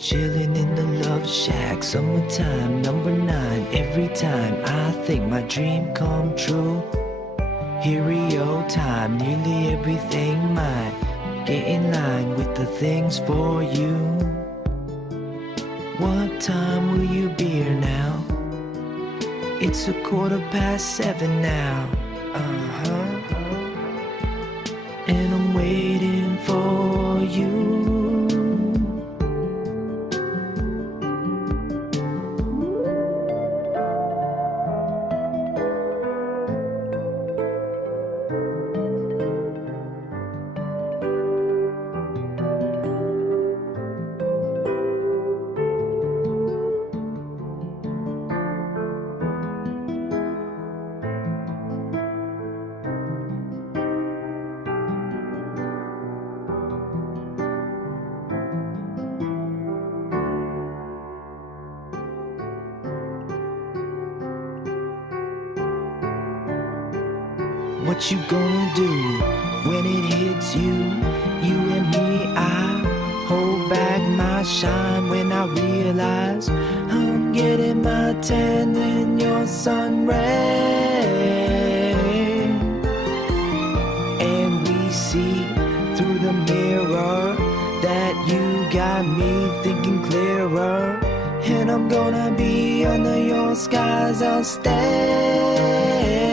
Chilling in the love shack, summertime, number 9. Every time I think my dream come true. Hero time, nearly everything mine. Get in line with the things for you. What time will you be here now? It's 7:15 now. And I'm waiting for you. What you gonna do when it hits you? You and me, I hold back my shine when I realize I'm getting my tan in your sun ray. And we see through the mirror that you got me thinking clearer. And I'm gonna be under your skies, I'll stay.